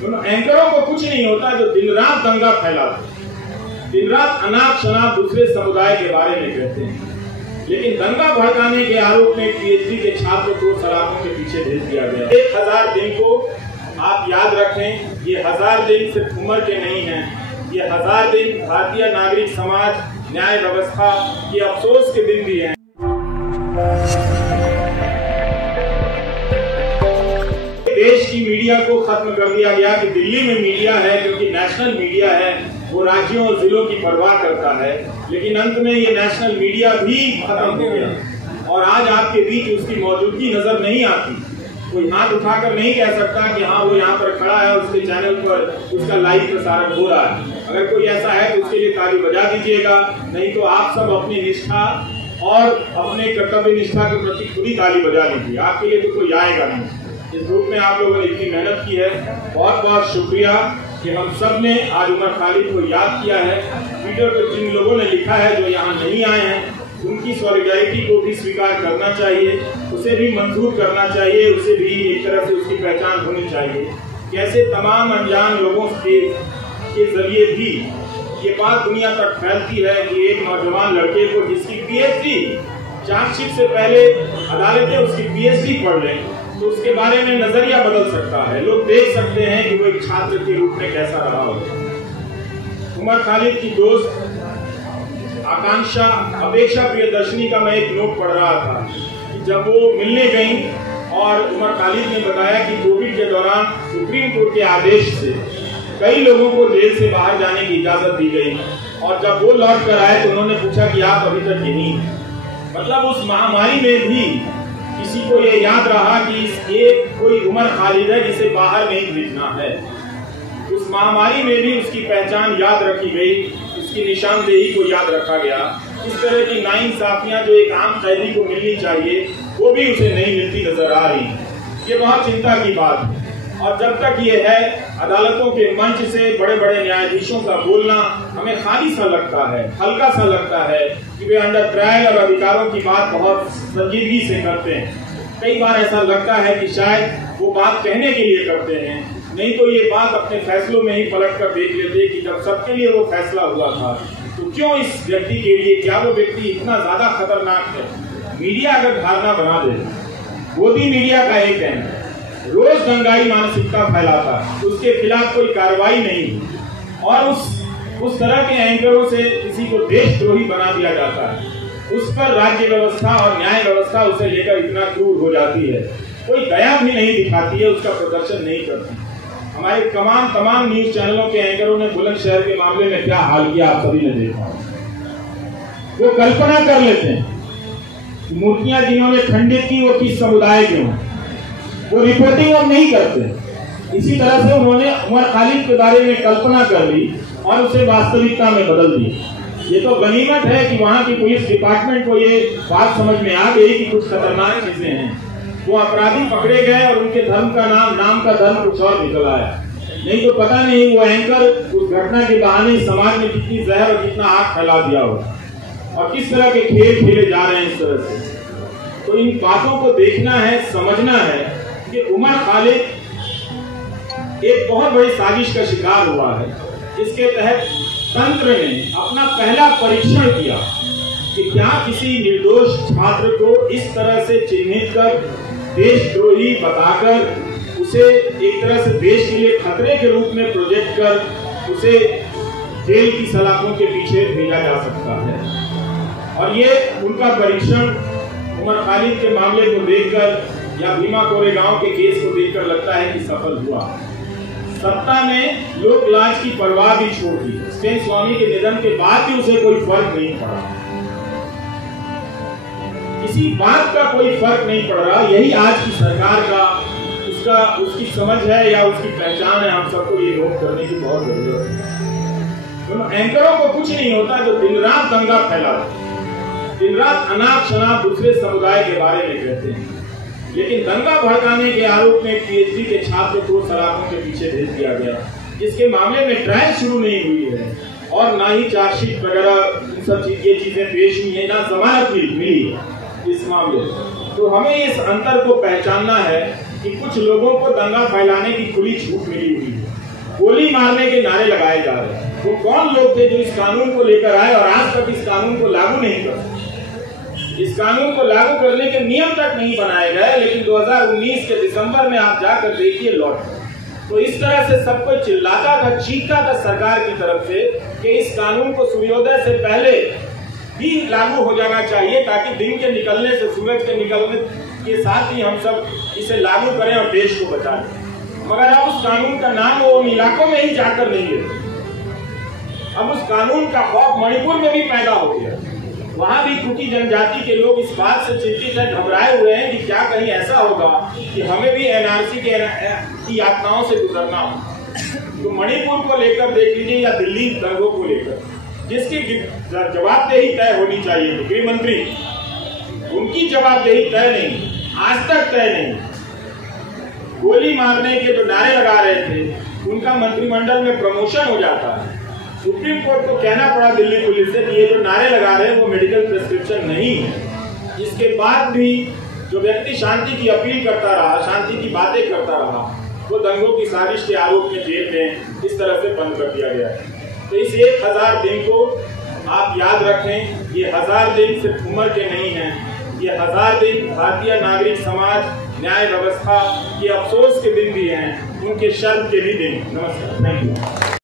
दोनों एंकरों को कुछ नहीं होता जो दिन रात दंगा फैलाते, दिन रात अनाप शनाप दूसरे समुदाय के बारे में कहते हैं, लेकिन दंगा भड़काने के आरोप में पीएचडी के छात्र को सलाखों के पीछे भेज दिया गया। 1000 दिन को आप याद रखें, ये 1000 दिन सिर्फ उम्र के नहीं हैं, ये 1000 दिन भारतीय नागरिक समाज, न्याय व्यवस्था के अफसोस के दिन भी हैं। देश की मीडिया को खत्म कर दिया गया कि दिल्ली में मीडिया है क्योंकि नेशनल मीडिया है, वो राज्यों और जिलों की परवाह करता है, लेकिन अंत में ये नेशनल मीडिया भी खत्म हो गया और आज आपके बीच उसकी मौजूदगी नजर नहीं आती। कोई हाथ उठाकर नहीं कह सकता कि हाँ वो यहाँ पर खड़ा है, उसके चैनल पर उसका लाइव प्रसारण हो रहा है। अगर कोई ऐसा है तो उसके लिए ताली बजा दीजिएगा, नहीं तो आप सब अपनी निष्ठा और अपने कर्तव्य निष्ठा के प्रति खुद ही ताली बजा लीजिए, आपके लिए तो कोई आएगा नहीं। इस ग्रुप में आप लोगों ने इतनी मेहनत की है, बहुत बहुत शुक्रिया कि हम सब ने आज उमर खालिद को याद किया है। ट्विटर पर जिन लोगों ने लिखा है जो यहाँ नहीं आए हैं, उनकी सॉलिडारिटी को भी स्वीकार करना चाहिए, उसे भी मंजूर करना चाहिए, उसे भी एक तरह से उसकी पहचान होनी चाहिए। कैसे तमाम अनजान लोगों के जरिए भी ये बात दुनिया तक फैलती है कि एक नौजवान लड़के को जिसकी पीएचडी, चार्जशीट से पहले अदालतें उसकी पीएचडी पढ़ लें तो उसके बारे में नजरिया बदल सकता है, लोग देख सकते हैं कि वो एक छात्र के रूप में कैसा रहा हो। उमर खालिद की दोस्त आकांक्षा अपेक्षा प्रियदर्शनी का मैं एक नोट पढ़ रहा था कि जब वो मिलने गई और उमर खालिद ने बताया कि कोविड के दौरान सुप्रीम कोर्ट के आदेश से कई लोगों को जेल से बाहर जाने की इजाजत दी गई और जब वो लौट कर आए तो उन्होंने पूछा कि आप अभी तक यहीं, मतलब उस महामारी में भी किसी को ये याद रहा कि एक कोई उमर खालिद है जिसे बाहर नहीं भेजना है। उस महामारी में भी उसकी पहचान याद रखी गई, उसकी निशानदेही को याद रखा गया। इस तरह की नाइंसाफियां जो एक आम कैदी को मिलनी चाहिए वो भी उसे नहीं मिलती नजर आ रही। ये बहुत चिंता की बात है और जब तक ये है, अदालतों के मंच से बड़े बड़े न्यायाधीशों का बोलना हमें खाली सा लगता है, हल्का सा लगता है कि वे अंडर ट्रायल और अधिकारों की बात बहुत संजीदगी से करते हैं। कई बार ऐसा लगता है कि शायद वो बात कहने के लिए करते हैं, नहीं तो ये बात अपने फैसलों में ही पलट कर देख लेते कि जब सबके लिए वो फैसला हुआ था तो क्यों इस व्यक्ति के लिए, क्या वो व्यक्ति इतना ज्यादा खतरनाक है। मीडिया अगर धारणा बना दे, मोदी मीडिया का एक है रोज दंगाई मानसिकता फैलाता है, उसके खिलाफ कोई कार्रवाई नहीं हुई और उस तरह के एंकरों से किसी को देशद्रोही बना दिया जाता है, उस पर राज्य व्यवस्था और न्याय व्यवस्था उसे लेकर इतना क्रूर हो जाती है, कोई दया भी नहीं दिखाती है, उसका प्रदर्शन नहीं करती। हमारे तमाम न्यूज चैनलों के एंकरों ने बुलंदशहर के मामले में क्या हाल किया आप सभी ने देखा। वो कल्पना कर लेते हैं मूर्तियां जिन्होंने खंडित की वो किस समुदाय के हों, वो रिपोर्टिंग अब नहीं करते। इसी तरह से उन्होंने उमर खालिद के बारे में कल्पना कर ली और उसे वास्तविकता में बदल दी। ये तो गनीमत है कि वहाँ की पुलिस डिपार्टमेंट को ये बात समझ में आ गई कि कुछ खतरनाक चीजें हैं। वो अपराधी पकड़े गए और उनके धर्म का नाम का धर्म कुछ और निकल आया, नहीं तो पता नहीं वो एंकर उस घटना के बहाने समाज में कितनी जहर और कितना आग फैला दिया होगा और किस तरह के खेल खेले जा रहे हैं इस तरह से। तो इन बातों को देखना है, समझना है कि उमर खालिद एक बहुत बड़ी साजिश का शिकार हुआ है, जिसके तहत तंत्र ने अपना पहला परीक्षण किया कि क्या किसी निर्दोष छात्र को इस तरह से चिन्हित कर, देशद्रोही बताकर, उसे एक तरह से देश के लिए खतरे के रूप में प्रोजेक्ट कर उसे जेल की सलाखों के पीछे भेजा जा सकता है। और ये उनका परीक्षण उमर खालिद के मामले को देखकर या भीमा कोरेगांव के केस को देखकर लगता है कि सफल हुआ। सत्ता ने लोक लाज की परवाह भी छोड़ दी। स्टेन स्वामी के निधन के बाद भी उसे कोई फर्क नहीं पड़ा, किसी बात का कोई फर्क नहीं पड़ रहा। यही आज की सरकार का उसकी समझ है या उसकी पहचान है। हम सबको ये नोट करने की बहुत जरूरत है। एंकरों को कुछ नहीं होता जो दिन रात दंगा फैलाते, दिन रात अनाप शनाप दूसरे समुदाय के बारे में कहते हैं, लेकिन दंगा भड़काने के आरोप में पीएचडी के छात्र को सलाखों के पीछे भेज दिया गया, जिसके मामले में ट्रायल शुरू नहीं हुई है और ना ही चार्जशीट वगैरह सब ये चीजें पेश हुई है, ना जमानत मिली है इस मामले में। तो हमें इस अंतर को पहचानना है कि कुछ लोगों को दंगा फैलाने की खुली छूट मिली हुई है गोली मारने के नारे लगाए जा रहे हैं। वो कौन लोग थे जो इस कानून को लेकर आए और आज तक इस कानून को लागू नहीं कर सके? इस कानून को लागू करने के नियम तक नहीं बनाए गए, लेकिन 2019 के दिसंबर में आप जाकर देखिए लौट। तो इस तरह से सब कोई चिल्लाता था, चीखता था सरकार की तरफ से कि इस कानून को सूर्योदय से पहले भी लागू हो जाना चाहिए, ताकि दिन के निकलने से, सूरज के निकलने के साथ ही हम सब इसे लागू करें और देश को बचाएं। मगर अब उस कानून का नाम वो इलाकों में ही जाकर नहीं लेते। अब उस कानून का खौफ मणिपुर में भी पैदा हो गया। वहां भी कुकी जनजाति के लोग इस बात से चिंतित हैं, घबराए हुए हैं कि क्या कहीं ऐसा होगा कि हमें भी एनआरसी की यातनाओं से गुजरना हो। तो मणिपुर को लेकर देख लीजिए या दिल्ली दंगों को लेकर जिसकी जवाबदेही तय होनी चाहिए थी, गृह मंत्री, उनकी जवाबदेही तय नहीं, आज तक तय नहीं। गोली मारने के जो नारे लगा रहे थे उनका मंत्रिमंडल में प्रमोशन हो जाता है। सुप्रीम कोर्ट को कहना पड़ा दिल्ली पुलिस से कि ये जो नारे लगा रहे हैं वो मेडिकल प्रिस्क्रिप्शन नहीं है। इसके बाद भी जो व्यक्ति शांति की अपील करता रहा, शांति की बातें करता रहा, वो दंगों की साजिश के आरोप में जेल में इस तरह से बंद कर दिया गया है। तो इस 1000 दिन को आप याद रखें। ये 1000 दिन सिर्फ उम्र के नहीं हैं, ये 1000 दिन भारतीय नागरिक समाज, न्याय व्यवस्था के अफसोस के दिन भी हैं, उनके शर्म के भी दिन। नमस्कार, थैंक यू।